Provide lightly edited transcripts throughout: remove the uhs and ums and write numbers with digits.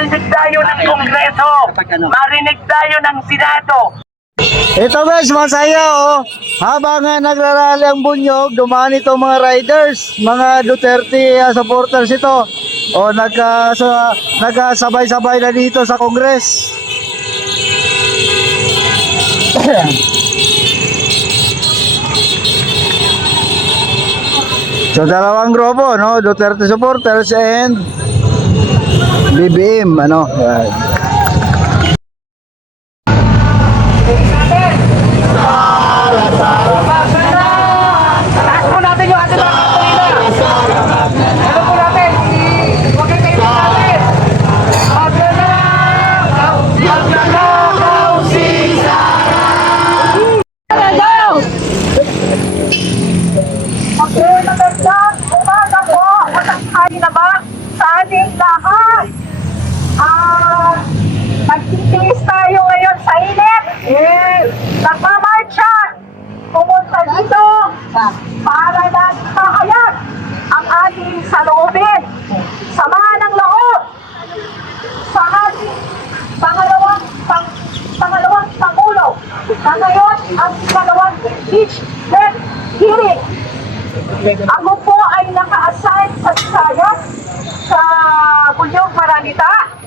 marinig tayo ng Kongreso, marinig tayo ng Senado. Ito guys, masaya oh. Habang nagrarally ang bunyog, dumaan itong mga riders, mga Duterte supporters ito. O nagkasabay-sabay na dito sa Congress. So dalawang grupo, no? Duterte supporters and BBM, ano? Nagtitiis tayo ngayon sa init. Nagmamarcha. Pumunta dito para natin mahayag ang ating saloobin. Sama ng loob sa ating pangalawang Pangulo na ngayon ang pangalawang impeachment hearing. Ako po ay naka-assign sa Visayas sa Bunyog Maranita.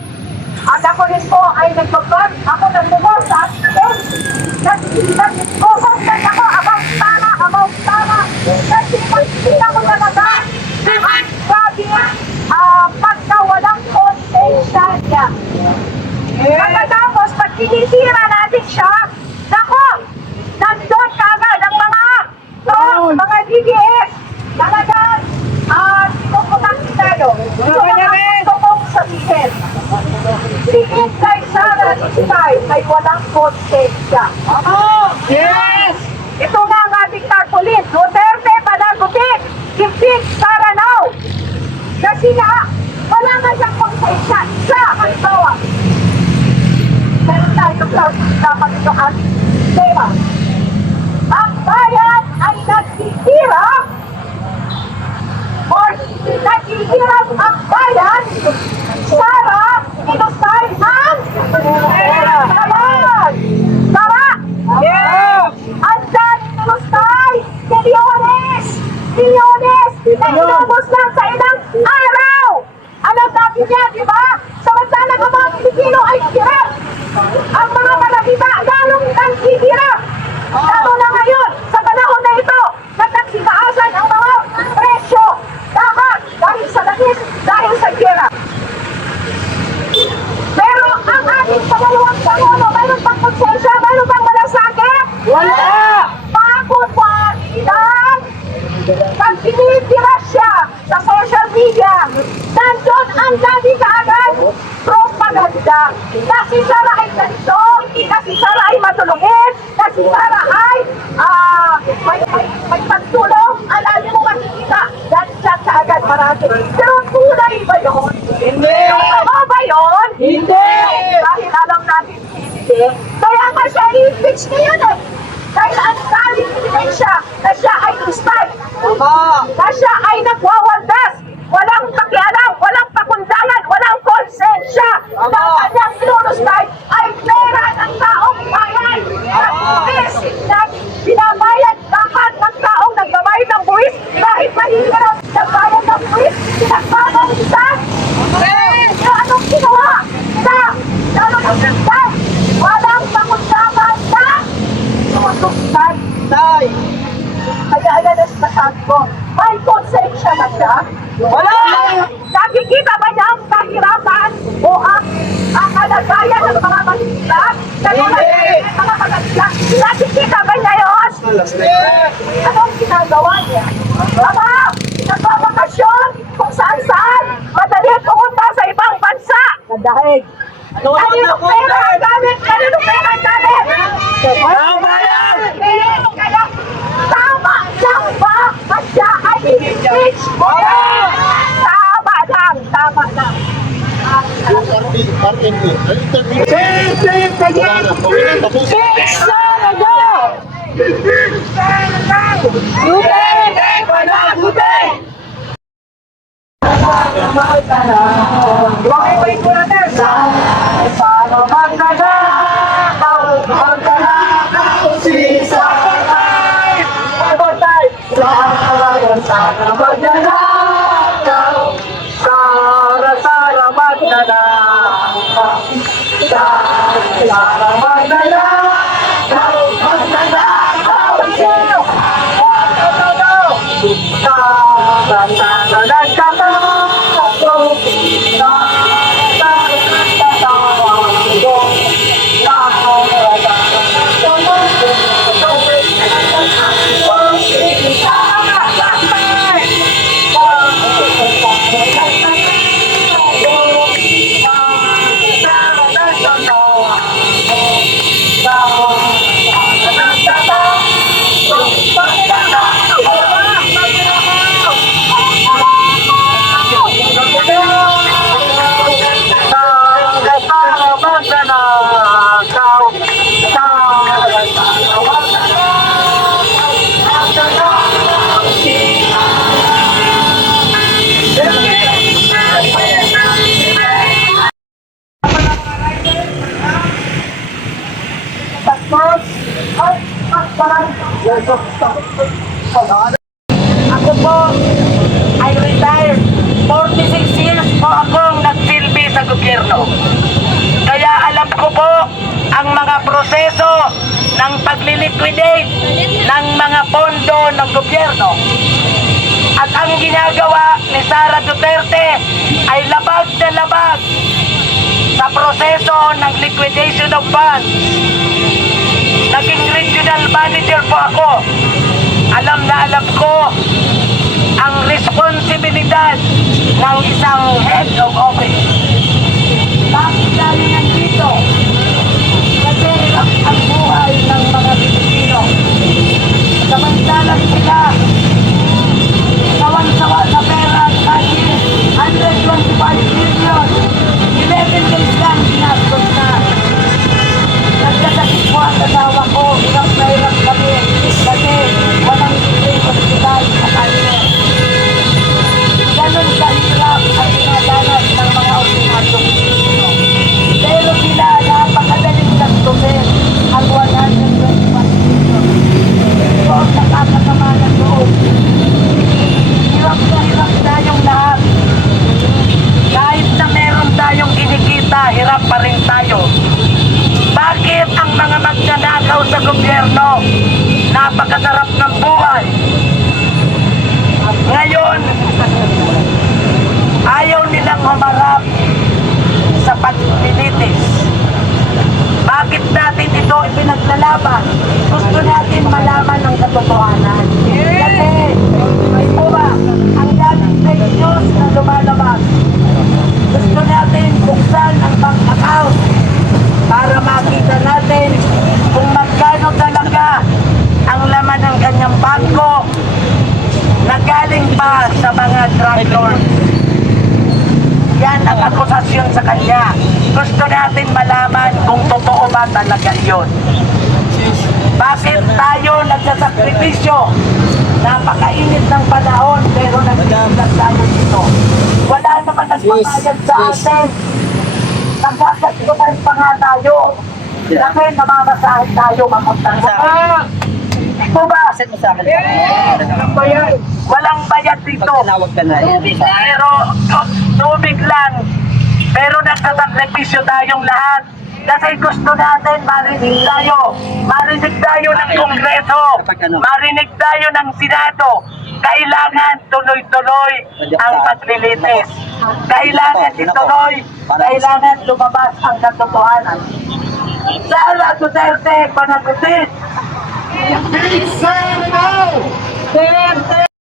At ako rin po ay nagbablog. Ako nagbubo sa atin. Nag-focus ako about tama. Kasi magkita ko talaga ang sabi pagka walang konsensya niya. Pagkatapos, pag tinisira natin siya, nako, nandun kagad ang mga DDS, talagang pinupunang tayo. So, gusto kong sabihin, si Inday Sara Dizay ay walang konsensya. Yes! Ito nga ang ating tarpaulin. Duterte, panagutin, Inday Sara now. Kasi nga, wala nga siyang konsensya. Siya, halimbawa. Meron tayo dapat ito ating tema. Ang bayan ay naghihirap or naghihirap ang bayan para inusay ang naman. Tama? Yes! Ang dami inusay, milyones na inubos lang sa ilang araw. Alam natin yan, di ba? Samantalang ang mga Pilipino ay hirap. Ang mga malabita, lalong naghihirap. Lalo na ngayon, sa panahon na ito, na nagsigaasan ang mga presyo. Dahil sa langis, dahil sa gera. Pero ang ating pangalawang Pangulo, mayroon pang konsensya, mayroon pang malasakit? Wala! Pakuwalitan! Pag tinitira siya sa social media, nandun ang dami kaagad propaganda. Kasi Sara ay ganito, kasi Sara ay matulungin, kasi Sara ay may pagtulong, alali mo makikita, dahil siya kaagad marami. Pero tunay ba yun? Hindi! Tama ba yun? Hindi! Dahil alam natin hindi. Kaya nga siya i-fix niya yun eh. Dahil ang saling ebidensya na siya ay ustad, na siya ay nagwawaldas, walang pakialam, walang pakundangan, walang konsensya, na kanyang inunustay ay pera ng taong bayan. Na binabayad lahat ng taong nagbabayad ng buwis, kahit mahirap nagbayad ng buwis, pinagbabayad isa. Pero anong ginawa? Walang pakundangan na inunustay. Kaya ayan ang sinasabi ko, may konsensya na siya. Wala! Nakikita ba niya ang kahirapan o ang kalagayan ng mga mahirap? Hindi! Mga maganda. Nakikita ba niya yun? Anong ginagawa niya? Ama, nagbabakasyon kung saan-saan. Madali pumunta sa ibang bansa. Dahil kaninong pera ang gamit? Kaninong pera ang gamit? Tama yan! Kaya tama lang ba at siya ay impeach mo? Tama lang. Bakit gobyerno. Kaya alam ko po ang mga proseso ng pagliliquidate ng mga pondo ng gobyerno. At ang ginagawa ni Sara Duterte ay labag na labag sa proseso ng liquidation of funds. Naging regional manager po ako. Alam na alam ko ang responsibilidad ng isang head of office. Bakit tayo nandito? Kasi ang buhay ng mga Pilipino. Samantalang sila sawan-sawa sa pera kasi 125 billion 11 days lang ginastos na. Nagkasakit po ang asawa ko, hirap na hirap kami kasi walang libreng hospital sa kanila. Ganun kahirap ang dinadanas ng mga ordinaryong Pilipino. Pero sila napakadaling gastusin ang 125 billion. Ito ang nakakasama ng loob. Hirap na tayong lahat. Kahit na meron tayong kinikita, hirap pa rin tayo. Bakit ang mga magnanakaw sa gobyerno napakasarap ng buhay? Ngayon, ayaw nilang humarap sa paglilitis. Bakit natin ito ipinaglalaban? Gusto natin malaman ang katotohanan. Kasi, may buwa, ang daming fake news na lumalabas. Gusto natin buksan ang bank account para makita natin kung magkano talaga ang laman ng kanyang bangko na galing pa sa mga drug lords. Yan ang akusasyon sa kanya. Gusto natin malaman kung totoo ba talaga yun. Bakit tayo nagsasakripisyo? Napakainit ng panahon pero nagsimulat tayo dito. Wala naman nagpapayag sa atin. Nagkakasikutan pa nga tayo. Kasi namamasahin tayo mamuntang sa ito ba? Walang bayad dito. Pero tubig lang. Pero nagsasakripisyo tayong lahat. Kasi gusto natin marinig tayo. Marinig tayo ng Kongreso. Marinig tayo ng Senado. Kailangan tuloy-tuloy ang paglilitis. Kailangan ituloy. Kailangan lumabas ang katotohanan. Sara Duterte, panagutin! Duterte!